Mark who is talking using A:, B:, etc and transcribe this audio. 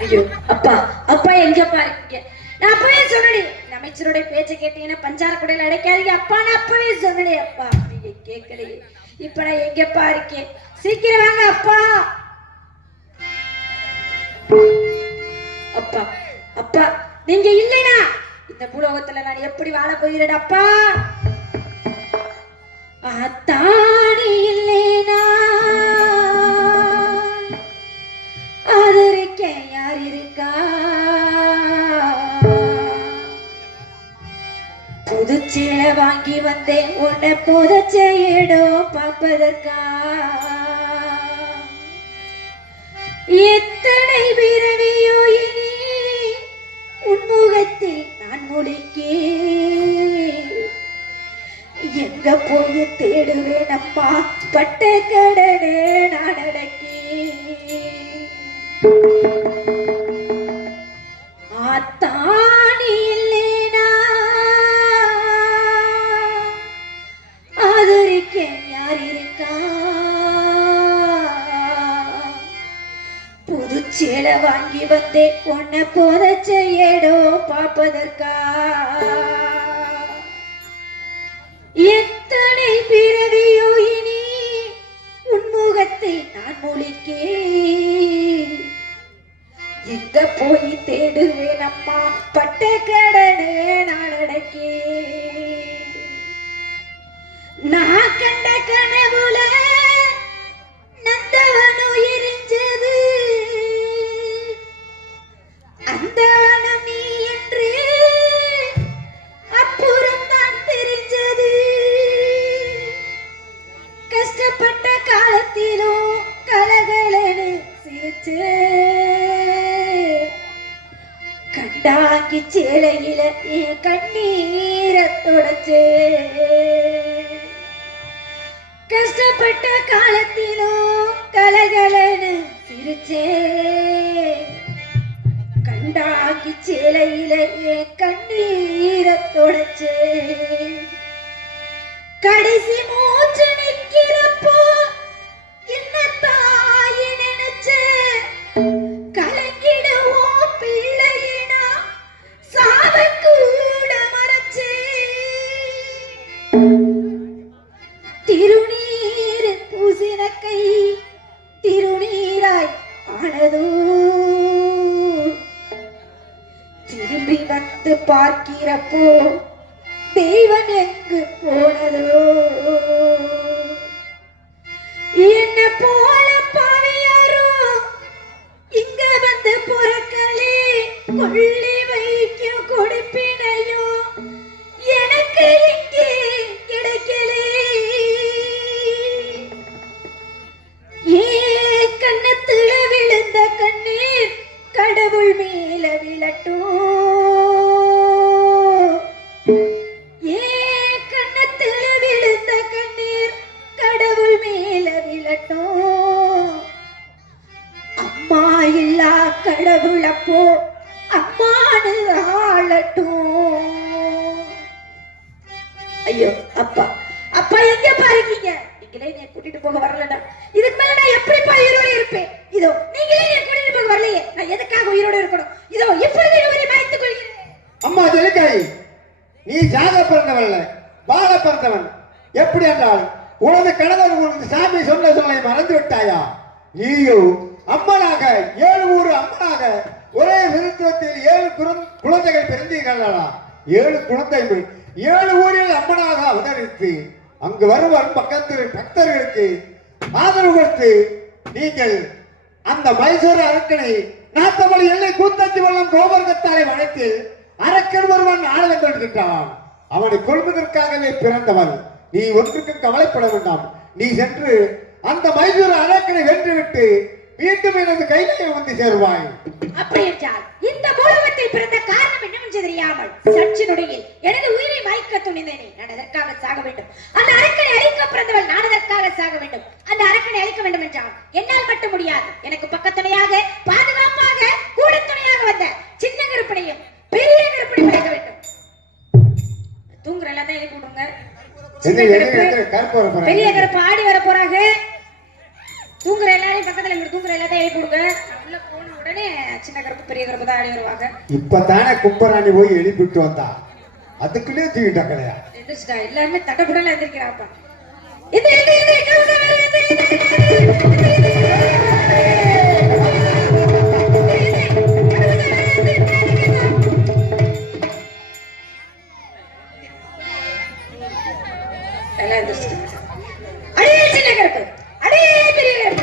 A: ஐயோ அப்பா அப்பா எங்கப்பா இருக்கீங்க நான் அப்பவே சொன்னேன் அமைச்சருடைய பேச்சை கேட்டீங்கன்னா பஞ்சார குடையில அடைக்காதீங்க. அப்பா நான் அப்பவே சொன்னேன் அப்பா நீங்க கேட்கலையே. இப்ப நான் எங்கப்பா இருக்கேன்? சீக்கிரம் வாங்க அப்பா. அப்பா அப்பா நீங்க இல்லைனா இந்த பூலோகத்துல நான் எப்படி வாழ போகிறேன் அப்பா? அத்தாடி புதுச்சீலை வாங்கி வந்தேன். உன்னை புதைச்ச இடம் பார்ப்பதற்கா? எத்தனை பிறவியோ இனி உன்முகத்தில் நான் முடிக்கே எங்க போய் தேடுவேன் அப்பா பட்ட கடனே நான் அடக்கி சேலை வாங்கி வந்தேன் உன்னை புதைச்ச இடம் பார்ப்பதற்கா? என் வச்சு கண்டாங்கி சேலையில என் கண்ணீரை தொடச்சு. கஷ்டப்பட்ட காலத்திலும் கலகலன்னு சிரிச்சே கண்டாங்கி சேலையில என் கண்ணீரை தொடச்சு. கடைசி திருநீர் பூசின கை திருநீராய் ஆனதோ. திரும்பி வந்து பார்க்கிறப்போ தெய்வம் எங்கு போனதோ. என்ன போல அம்மா இல்லா கடவுளப்போ அம்மானு ஆளட்டும். ஐயோ அப்பா அப்பா எங்கப்பா இருக்கீங்க? நீங்களே நீ கூட்டிட்டு போக வரலடா. இதுக்கு மேல நான் எப்படிப்பா உயிரோட இருப்பேன்? இதோ நீங்களே நீ கூட்டிட்டு போக வரலையே. நான் எதுக்காக உயிரோட இருக்கணும்? இதோ இப்பொழுது உயிரை மறைத்துக் கொள்கிறேன்.
B: அம்மா ஜெலிக்காய் நீ ஜாக பிறந்தவன் பாக பிறந்தவன். எப்படி என்றால் உனது கணவர் உனது சாமி சொன்ன சொல்லை மறந்து விட்டாயா? நீயும் அம்மனாக ஏழு ஊர் அம்மனாக ஒரே விருத்துவத்தில் ஏழு குழந்தைகள் பிறந்தீர்களா ஏழு குழந்தைகள். ஏழு ஊரில் அம்மனாக அவதரித்து அங்கு வருவர் பக்கத்தில் பக்தர்களுக்கு ஆதரவு கொடுத்து நீங்கள் அந்த மைசூர் அரக்கனை நாத்தமொழி எல்லை கூத்தஞ்சி வல்லம் கோபர்கத்தாரை வளைத்து அரக்கன் ஒருவன் ஆள கொண்டிருக்கிறான் அவனை கொள்வதற்காகவே பிறந்தவன். நீ ஒன்றுக்கும் கவலைப்பட வேண்டாம். நீ சென்று அந்த மைசூர் அரக்கனை வென்றுவிட்டு மீண்டும் எனது கையிலே வந்து சேருவாய்.
A: அப்படி என்றால் இந்த பூலகத்தில் பிறந்த காரணம் என்னவென்று தெரியாமல் சற்று நொடியில் எனது உயிரை மாய்க்க துணிந்தேனே நான் அதற்காக சாக வேண்டும். அந்த அரக்கனை அழிக்க பிறந்தவள் நான் அதற்காக சாக வேண்டும். அந்த அரக்கனை அழிக்க வேண்டும் என்றால் என்னால் மட்டும் முடியாது. எனக்கு பக்கத்துணையாக பாதுகாப்பாக கூட துணையாக வந்த சின்ன கருப்பனையும் பெரிய கருப்பனையும் அழைக்க வேண்டும். தூங்குற எல்லாம் தான் எழுப்பி விடுங்க பெரிய கருப்பு ஆடி வர போறாங்க தூங்குற எல்லாரையும் பக்கத்துல இங்க தூங்குற எல்லாத்தையும் எழுதி கொடுங்க. உள்ள போன உடனே சின்ன கருப்பு பெரிய கருப்பு தான் ஆடி வருவாங்க
B: இப்பதானே கும்பராணி போய் எழுப்பிட்டு வந்தா? அதுக்குள்ளே தூக்கிட்டா கிடையா
A: எந்திரிச்சிட்டா. எல்லாருமே தட்ட கூட எல்லாம் எந்திரிச்சிட்டாங்க. அடியே சின்ன கருப்பு. alegria.